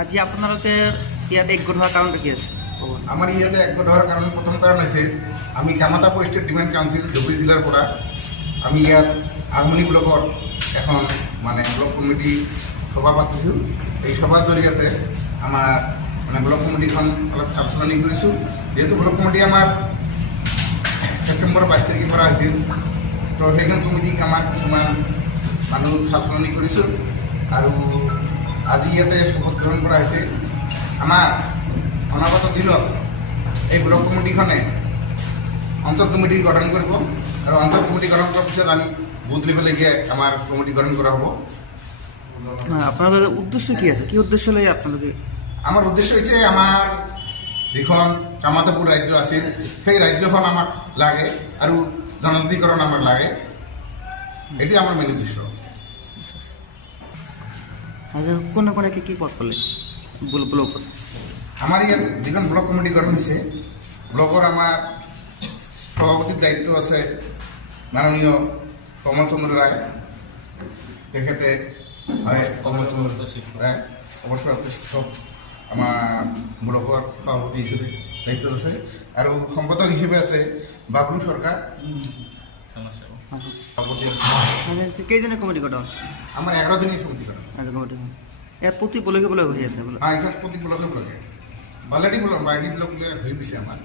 আজি আপোনালোকে ইয়াত একগোট হোৱাৰ কাৰণটো কি আছে? আমাৰ ইয়াতে একগোট হোৱাৰ কাৰণ, প্ৰথম কাৰণ হৈছে, আমি কামাতা পৰিষ্টেট ডিমাণ্ড কাউন্সিল, ধুবুৰী জিলাৰ পৰা আমি ইয়াত আগমনি ব্লকৰ এখন মানে ব্লক কমিটি সভা পাতিছোঁ। এই সভাৰ জৰিয়তে আমাৰ মানে ব্লক কমিটিখন অলপ সালসলনি কৰিছোঁ। যিহেতু ব্লক কমিটি আমাৰ ছেপ্টেম্বৰৰ বাইছ তাৰিখৰ পৰা হৈছিল, তো সেইখন কমিটিক আমাৰ কিছুমান মানুহ সালসলনি কৰিছোঁ। আৰু আজি ইয়াতে শপত গ্ৰহণ কৰা হৈছে। আমাৰ অনাগত দিনত এই ব্লক কমিটিখনে অঞ্চল কমিটি গঠন কৰিব আৰু অঞ্চল কমিটি গঠন কৰাৰ পিছত আমি বুথ লেভেলৈকে আমাৰ কমিটি গঠন কৰা হ'ব। আপোনালোকৰ উদ্দেশ্য কি আছে? কি উদ্দেশ্য লৈ আপোনালোকে? আমাৰ উদ্দেশ্য হৈছে আমাৰ যিখন কামাতাপুৰ ৰাজ্য আছিল সেই ৰাজ্যখন আমাক লাগে আৰু জনজাতিকৰণ আমাক লাগে। এইটোৱে আমাৰ মেন উদ্দেশ্য। কোনে কোনে কি কি পদ পালে ব্ল- ব্লকত আমাৰ ইয়াত যিখন ব্লক কমিটি গঠন হৈছে ব্লকৰ আমাৰ সভাপতিৰ দায়িত্ব আছে মাননীয় কমল চন্দ্ৰ ৰায়। তেখেতে হয় কমল চন্দ্ৰ ৰায় অৱসৰপ্ৰাপ্ত শিক্ষক আমাৰ ব্লকৰ সভাপতি হিচাপে দায়িত্বত আছে। আৰু সম্পাদক হিচাপে আছে বাবলু চৰকাৰ। সভাপতি। কেইজনে কমিটি গঠন আমাৰ এঘাৰজনী কমিটি গঠন আজি কমিটি ইয়াত প্ৰতি ব্লকে ব্লকে হৈ আছে বোলে। প্রতি ব্লকে ব্লকে অলরেডি ব্লক বাইডি ব্লক হয়ে গেছে আমার।